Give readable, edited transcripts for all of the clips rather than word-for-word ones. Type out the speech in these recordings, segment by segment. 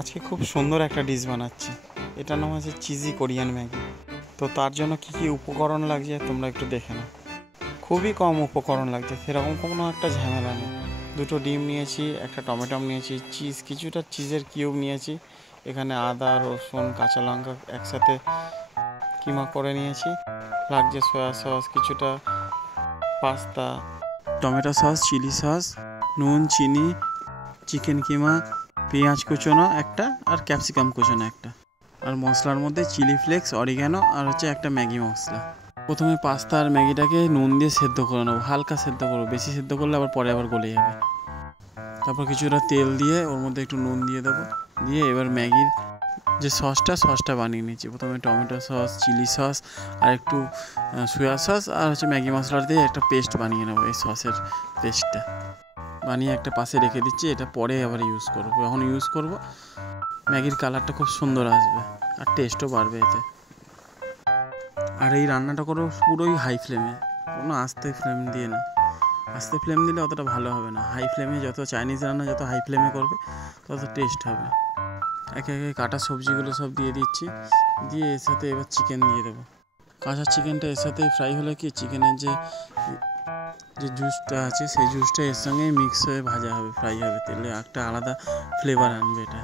আজকে খুব সুন্দর একটা ডিশ বানাচ্ছি। এটার নাম হচ্ছে চিজি কোরিয়ান ম্যাগি। তো তার জন্য কী কী উপকরণ লাগছে তোমরা একটু দেখে নাও। খুবই কম উপকরণ লাগছে, সেরকম কোনো একটা ঝামেলা নেই। দুটো ডিম নিয়েছি, একটা টমেটো নিয়েছি, কিছুটা চিজের কিউব নিয়েছি। এখানে আদা, রসুন, কাঁচা লঙ্কা একসাথে কিমা করে নিয়েছি। লাগছে সয়া সস, কিছুটা pasta, tomato sauce, chili sauce, নুন, চিনি, চিকেন কিমা, পেঁয়াজ কুচোনো একটা, আর ক্যাপসিকাম কুচোনো একটা, আর মশলার মধ্যে চিলি ফ্লেক্স, অরিগ্যানো, আর হচ্ছে একটা ম্যাগি মশলা। প্রথমে পাস্তা আর ম্যাগিটাকে নুন দিয়ে সেদ্ধ করে নেবো, হালকা সেদ্ধ করবো, বেশি সেদ্ধ করলে আবার পরে গলে যাবে। তারপর কিছুটা তেল দিয়ে ওর মধ্যে একটু নুন দিয়ে দেবো, দিয়ে এবার ম্যাগির যে সসটা বানিয়ে নিয়েছি। প্রথমে টমেটো সস, চিলি সস, আর একটু সয়া সস, আর হচ্ছে ম্যাগি মশলা দিয়ে একটা পেস্ট বানিয়ে নেবো। এই সসের পেস্টটা বানিয়ে একটা পাশে রেখে দিচ্ছি, এটা পরে আবার ইউজ করবো। যখন ইউজ করবো ম্যাগির কালারটা খুব সুন্দর আসবে আর টেস্টও বাড়বে এতে। আর এই রান্নাটা করো পুরোই হাই ফ্লেমে, কোনো আস্তে ফ্লেম দিয়ে না। আস্তে ফ্লেম দিলে অতটা ভালো হবে না। হাই ফ্লেমে, যত চাইনিজ রান্না যত হাই ফ্লেমে করবে তত টেস্ট হবে। একে একে কাটা সবজিগুলো সব দিয়ে দিচ্ছি, দিয়ে এর সাথে এবার চিকেন দিয়ে দেবো। কাঁচা চিকেনটা এর সাথেই ফ্রাই হলে কি চিকেনের যে জুসটা আছে সেই জুসটা এর সঙ্গেই মিক্স হয়ে ভাজা হবে, ফ্রাই হবে তেলে, একটা আলাদা ফ্লেভার আনবে এটা।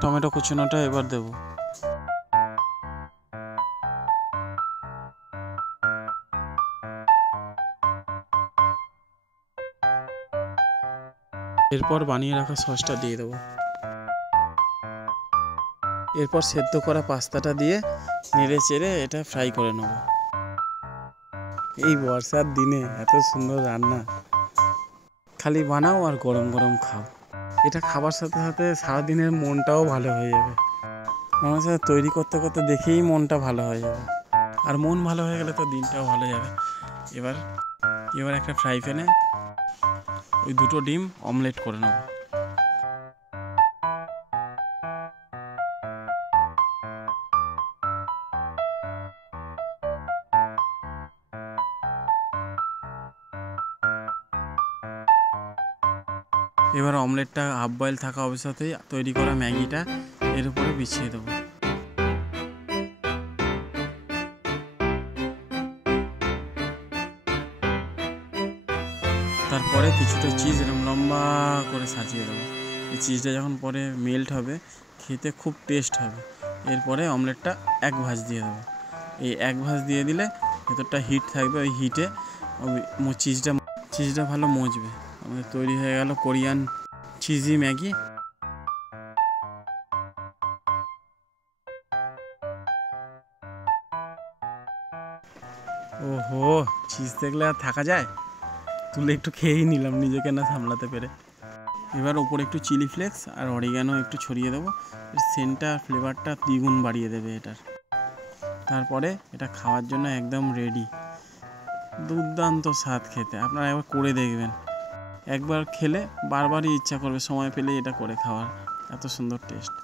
টমেটো কুচনোটা এবার দেবো। এরপর বানিয়ে রাখা সসটা দিয়ে দেবো। এরপর সেদ্ধ করা পাস্তাটা দিয়ে নেড়ে চেড়ে এটা ফ্রাই করে নেবো। এই বর্ষার দিনে এত সুন্দর রান্না, খালি বানাও আর গরম গরম খাও। এটা খাবার সাথে সাথে সারাদিনের মনটাও ভালো হয়ে যাবে। আমার সাথে তৈরি করতে করতে দেখেই মনটা ভালো হয়ে যাবে, আর মন ভালো হয়ে গেলে তো দিনটাও ভালো যাবে। এবার একটা ফ্রাই প্যানে ওই দুটো ডিম অমলেট করে নেব। এবার অমলেটটা হাফ বয়েল থাকা অবস্থাতেই তৈরি করা ম্যাগিটা এর উপরে বিছিয়ে দেবো। তারপরে কিছুটা চিজ এরকম লম্বা করে সাজিয়ে দেবো। এই চিজটা যখন পরে মেল্ট হবে খেতে খুব টেস্ট হবে। এরপরে অমলেটটা এক ভাঁজ দিয়ে দেবো। এই এক ভাঁজ দিয়ে দিলে ভেতরটা হিট থাকবে, ওই হিটে চিজটা ভালো মজবে। আমাদের তৈরি হয়ে গেল কোরিয়ান চিজি ম্যাগি। ওহো, চিজ দেখলে আর থাকা যায়? তুলে একটু খেয়েই নিলাম, নিজেকে না সামলাতে পেরে। এবার ওপরে একটু চিলি ফ্লেক্স আর অরিগ্যানো একটু ছড়িয়ে দেবো। সেন্টটা আর ফ্লেভারটা দ্বিগুণ বাড়িয়ে দেবে এটার। তারপরে এটা খাওয়ার জন্য একদম রেডি। দুর্দান্ত স্বাদ খেতে, আপনারা একবার করে দেখবেন। একবার খেলে বারবারই ইচ্ছা করবে সময় পেলে এটা করে খাওয়ার, এত সুন্দর টেস্ট।